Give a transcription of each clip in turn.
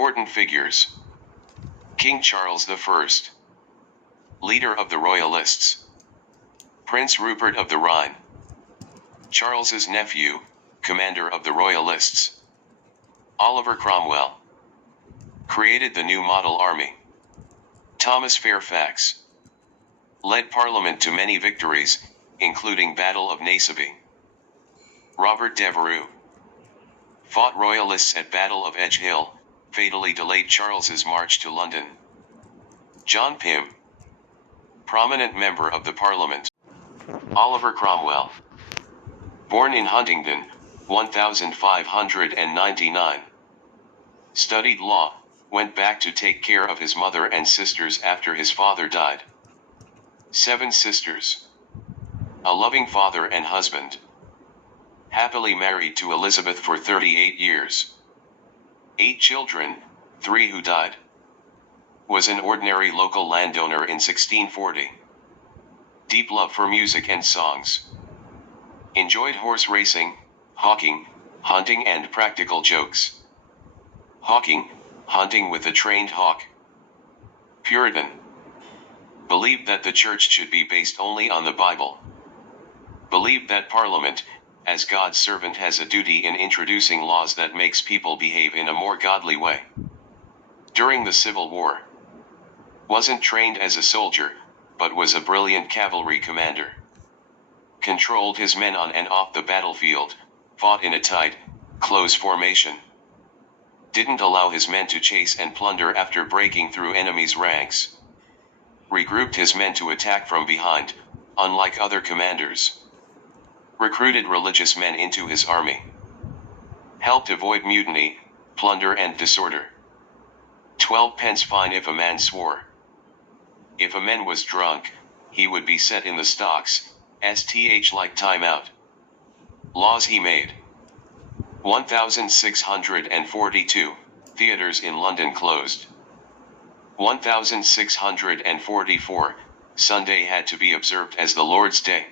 Important figures. King Charles I, leader of the Royalists. Prince Rupert of the Rhine, Charles's nephew, commander of the Royalists. Oliver Cromwell created the new model army. Thomas Fairfax led Parliament to many victories, including Battle of Naseby. Robert Devereux fought Royalists at Battle of Edge Hill, fatally delayed Charles's march to London. John Pym, prominent member of the Parliament. Oliver Cromwell, born in Huntingdon, 1599. Studied law, went back to take care of his mother and sisters after his father died. 7 sisters. A loving father and husband. Happily married to Elizabeth for 38 years. 8 children, 3 who died. Was an ordinary local landowner in 1640. Deep love for music and songs. Enjoyed horse racing, hawking, hunting and practical jokes. Hawking, hunting with a trained hawk. Puritan. Believed that the church should be based only on the Bible. Believed that Parliament, as God's servant, has a duty in introducing laws that makes people behave in a more godly way. During the Civil War. Wasn't trained as a soldier, but was a brilliant cavalry commander. Controlled his men on and off the battlefield, fought in a tight, close formation. Didn't allow his men to chase and plunder after breaking through enemies' ranks. Regrouped his men to attack from behind, unlike other commanders. Recruited religious men into his army. Helped avoid mutiny, plunder and disorder. 12 pence fine if a man swore. If a man was drunk, he would be set in the stocks, like time out. Laws he made. 1642, theaters in London closed. 1644, Sunday had to be observed as the Lord's Day.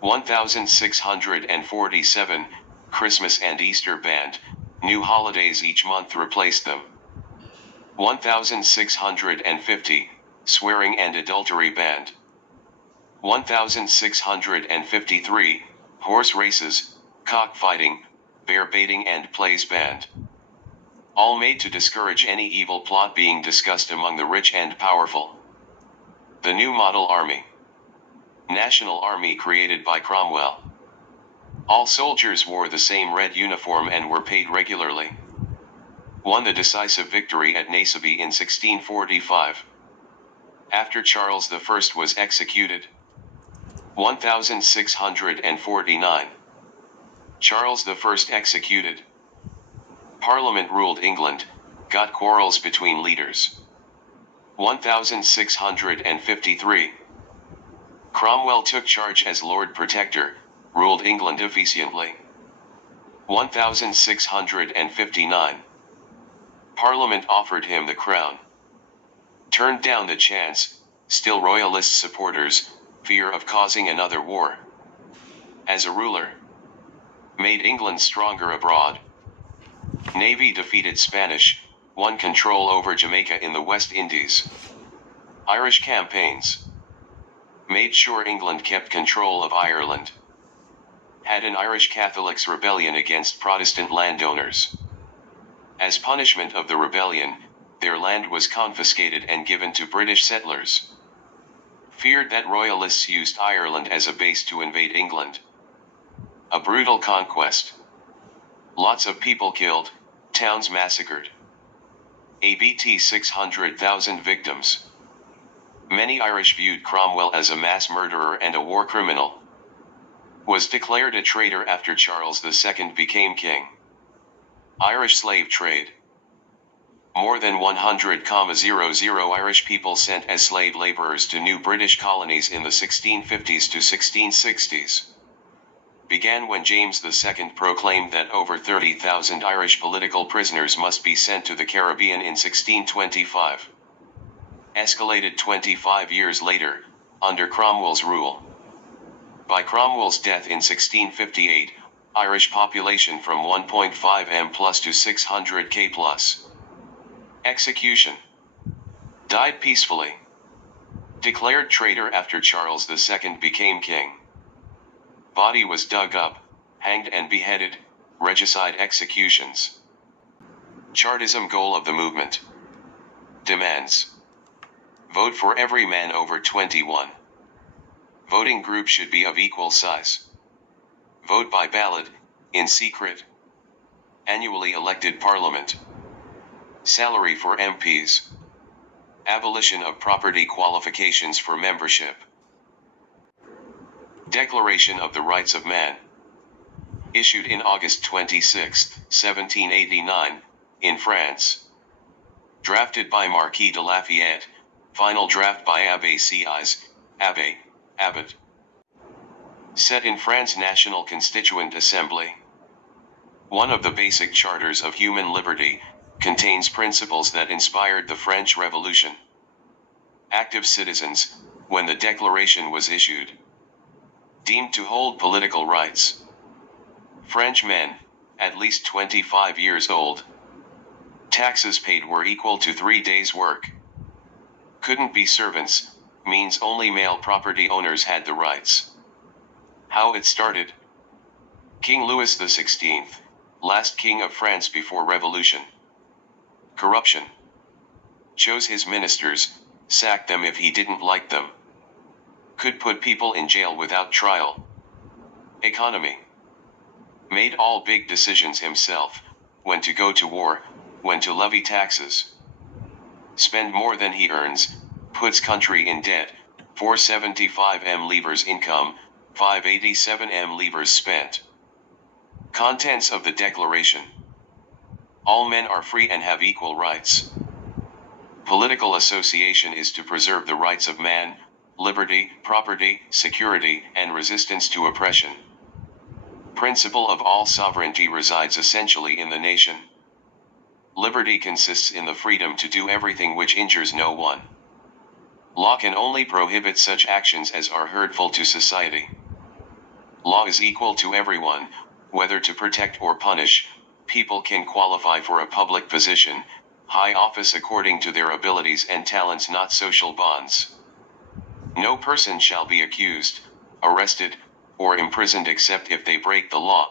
1647, Christmas and Easter banned, new holidays each month replaced them. 1650, swearing and adultery banned. 1653, horse races, cockfighting, bear baiting and plays banned. All made to discourage any evil plot being discussed among the rich and powerful. The new model army. National Army created by Cromwell. All soldiers wore the same red uniform and were paid regularly. Won the decisive victory at Naseby in 1645. After Charles I was executed. 1649. Charles I executed. Parliament ruled England, got quarrels between leaders. 1653. Cromwell took charge as Lord Protector, ruled England efficiently. 1659. Parliament offered him the crown. Turned down the chance, still Royalist supporters, fear of causing another war. As a ruler. Made England stronger abroad. Navy defeated Spanish, won control over Jamaica in the West Indies. Irish campaigns. Made sure England kept control of Ireland. Had an Irish Catholics' rebellion against Protestant landowners. As punishment of the rebellion, their land was confiscated and given to British settlers. Feared that Royalists used Ireland as a base to invade England. A brutal conquest. Lots of people killed, towns massacred. ABT 600,000 victims. Many Irish viewed Cromwell as a mass murderer and a war criminal. Was declared a traitor after Charles II became king. Irish slave trade. More than 100,000 Irish people sent as slave laborers to new British colonies in the 1650s to 1660s. Began when James II proclaimed that over 30,000 Irish political prisoners must be sent to the Caribbean in 1625. Escalated 25 years later, under Cromwell's rule. By Cromwell's death in 1658, Irish population from 1.5 m plus to 600k plus. Execution. Died peacefully. Declared traitor after Charles II became king. Body was dug up, hanged and beheaded, regicide executions. Chartism goal of the movement. Demands. Vote for every man over 21. Voting group should be of equal size. Vote by ballot, in secret. Annually elected parliament. Salary for MPs. Abolition of property qualifications for membership. Declaration of the Rights of Man. Issued in August 26, 1789, in France. Drafted by Marquis de Lafayette, final draft by Abbé Sieyès, Abbot. Set in France National Constituent Assembly. One of the basic charters of human liberty, contains principles that inspired the French Revolution. Active citizens, when the declaration was issued. Deemed to hold political rights. French men, at least 25 years old. Taxes paid were equal to 3 days' work. Couldn't be servants, means only male property owners had the rights. How it started? King Louis XVI, last king of France before revolution. Corruption. Chose his ministers, sacked them if he didn't like them. Could put people in jail without trial. Economy. Made all big decisions himself, when to go to war, when to levy taxes. Spend more than he earns, puts country in debt, 475 livres income, 587 livres spent. Contents of the Declaration. All men are free and have equal rights. Political association is to preserve the rights of man, liberty, property, security, and resistance to oppression. Principle of all sovereignty resides essentially in the nation. Liberty consists in the freedom to do everything which injures no one. Law can only prohibit such actions as are hurtful to society. Law is equal to everyone, whether to protect or punish. People can qualify for a public position, high office according to their abilities and talents, not social bonds. No person shall be accused, arrested, or imprisoned except if they break the law.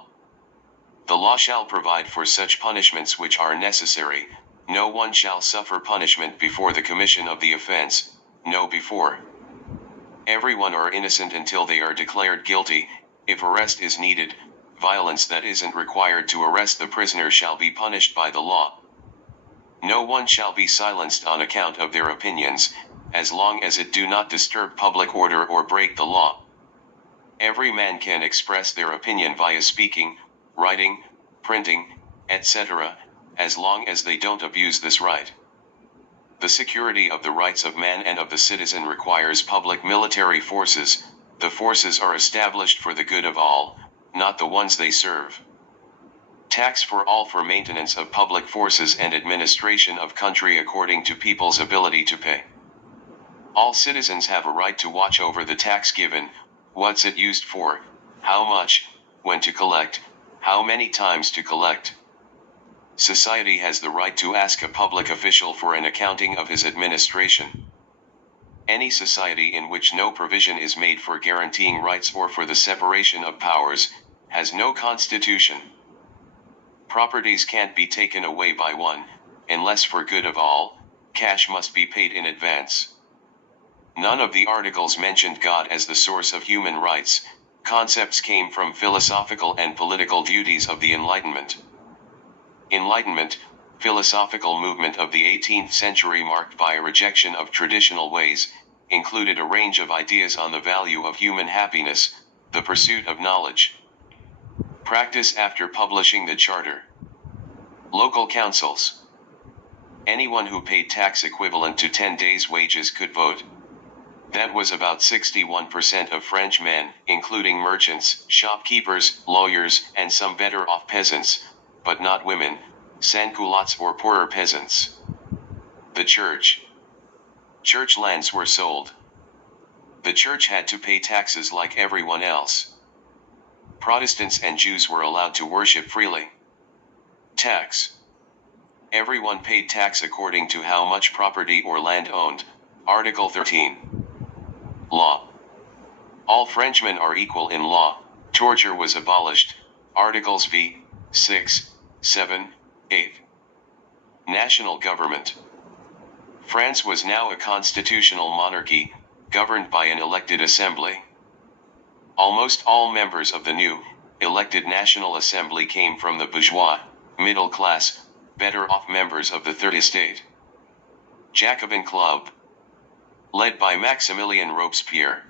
The law shall provide for such punishments which are necessary. No one shall suffer punishment before the commission of the offense, no before. Everyone are innocent until they are declared guilty. If arrest is needed, violence that isn't required to arrest the prisoner shall be punished by the law. No one shall be silenced on account of their opinions, as long as it do not disturb public order or break the law. Every man can express their opinion via speaking, writing, printing, etc., as long as they don't abuse this right. The security of the rights of man and of the citizen requires public military forces. The forces are established for the good of all, not the ones they serve. Tax for all for maintenance of public forces and administration of country according to people's ability to pay. All citizens have a right to watch over the tax given, what's it used for, how much, when to collect, how many times to collect. Society has the right to ask a public official for an accounting of his administration. Any society in which no provision is made for guaranteeing rights or for the separation of powers, has no constitution. Properties can't be taken away by one, unless for good of all, cash must be paid in advance. None of the articles mentioned God as the source of human rights. Concepts came from philosophical and political duties of the Enlightenment. Enlightenment, philosophical movement of the 18th century marked by a rejection of traditional ways, included a range of ideas on the value of human happiness, the pursuit of knowledge. Practice after publishing the Charter. Local councils. Anyone who paid tax equivalent to 10 days' wages could vote. That was about 61% of French men, including merchants, shopkeepers, lawyers, and some better-off peasants, but not women, sans-culottes or poorer peasants. The Church. Church lands were sold. The Church had to pay taxes like everyone else. Protestants and Jews were allowed to worship freely. Tax. Everyone paid tax according to how much property or land owned. Article 13. Law. All Frenchmen are equal in law. Torture was abolished. Articles v. 6, 7, 8. National government. France was now a constitutional monarchy, governed by an elected assembly. Almost all members of the new, elected National Assembly came from the bourgeois, middle class, better-off members of the Third Estate. Jacobin Club, led by Maximilien Robespierre,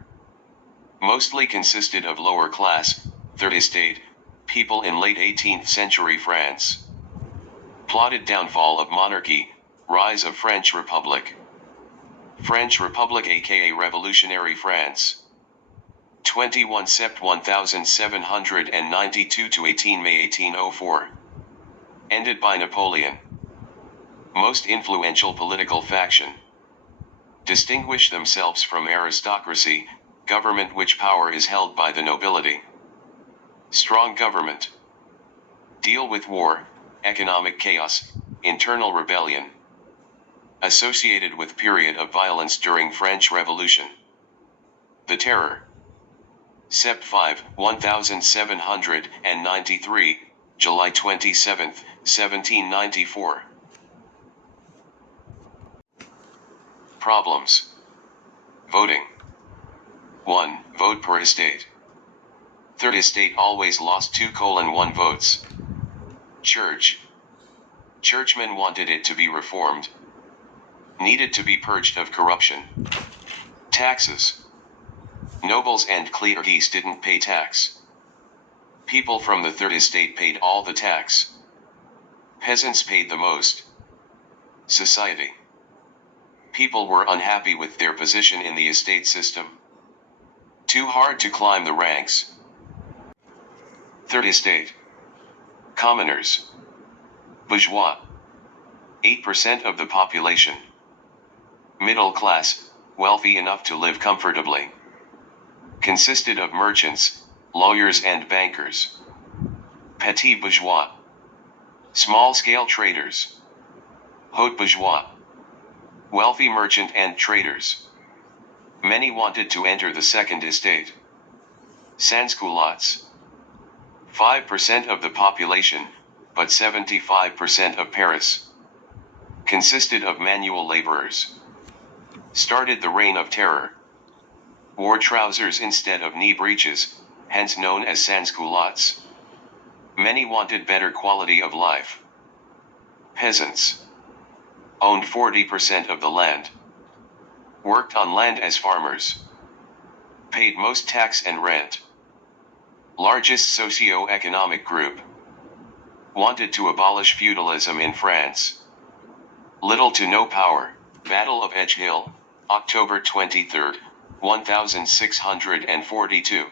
mostly consisted of lower-class, Third Estate, people in late 18th century France. Plotted downfall of monarchy, rise of French Republic. French Republic aka Revolutionary France. 21 Sept 1792 to 18 May 1804. Ended by Napoleon. Most influential political faction. Distinguish themselves from aristocracy, government which power is held by the nobility. Strong government. Deal with war, economic chaos, internal rebellion. Associated with period of violence during French Revolution. The Terror. Sept 5, 1793, July 27, 1794. Problems. Voting. 1. Vote per estate. Third Estate always lost 2:1 votes. Church. Churchmen wanted it to be reformed. Needed to be purged of corruption. Taxes. Nobles and clergies didn't pay tax. People from the Third Estate paid all the tax. Peasants paid the most. Society. People were unhappy with their position in the estate system. Too hard to climb the ranks. Third Estate. Commoners. Bourgeois. 8% of the population. Middle class, wealthy enough to live comfortably. Consisted of merchants, lawyers and bankers. Petit bourgeois. Small-scale traders. Haut bourgeois. Wealthy merchant and traders. Many wanted to enter the Second Estate. Sans-culottes. 5% of the population, but 75% of Paris. Consisted of manual laborers. Started the Reign of Terror. Wore trousers instead of knee breeches, hence known as sans-culottes. Many wanted better quality of life. Peasants. Owned 40% of the land. Worked on land as farmers. Paid most tax and rent. Largest socio-economic group. Wanted to abolish feudalism in France. Little to no power. Battle of Edge Hill, October 23, 1642.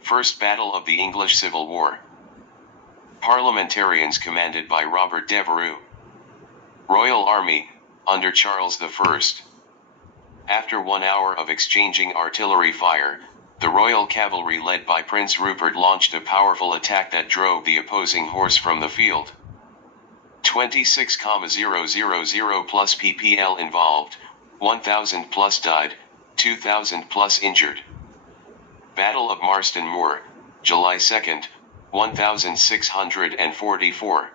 First battle of the English Civil War. Parliamentarians commanded by Robert Devereux. Royal Army, under Charles I. After 1 hour of exchanging artillery fire, the Royal Cavalry led by Prince Rupert launched a powerful attack that drove the opposing horse from the field. 26,000 plus PPL involved, 1,000 plus died, 2,000 plus injured. Battle of Marston Moor, July 2, 1644.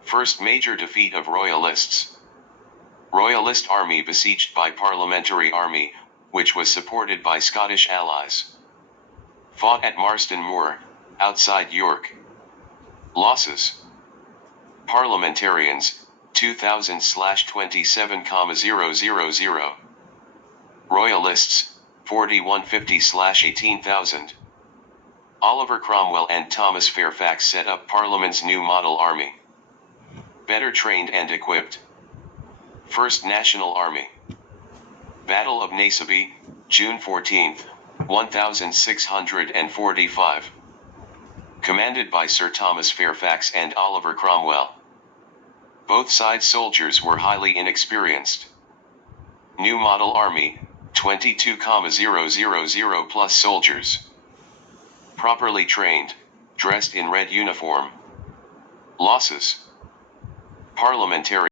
First major defeat of Royalists. Royalist army besieged by Parliamentary army, which was supported by Scottish allies. Fought at Marston Moor, outside York. Losses. Parliamentarians, 2,000/27,000. Royalists, 4,150/18,000. Oliver Cromwell and Thomas Fairfax set up Parliament's new model army. Better trained and equipped. First National Army. Battle of Naseby, June 14, 1645. Commanded by Sir Thomas Fairfax and Oliver Cromwell. Both sides' soldiers were highly inexperienced. New model army, 22,000 plus soldiers. Properly trained, dressed in red uniform. Losses. Parliamentary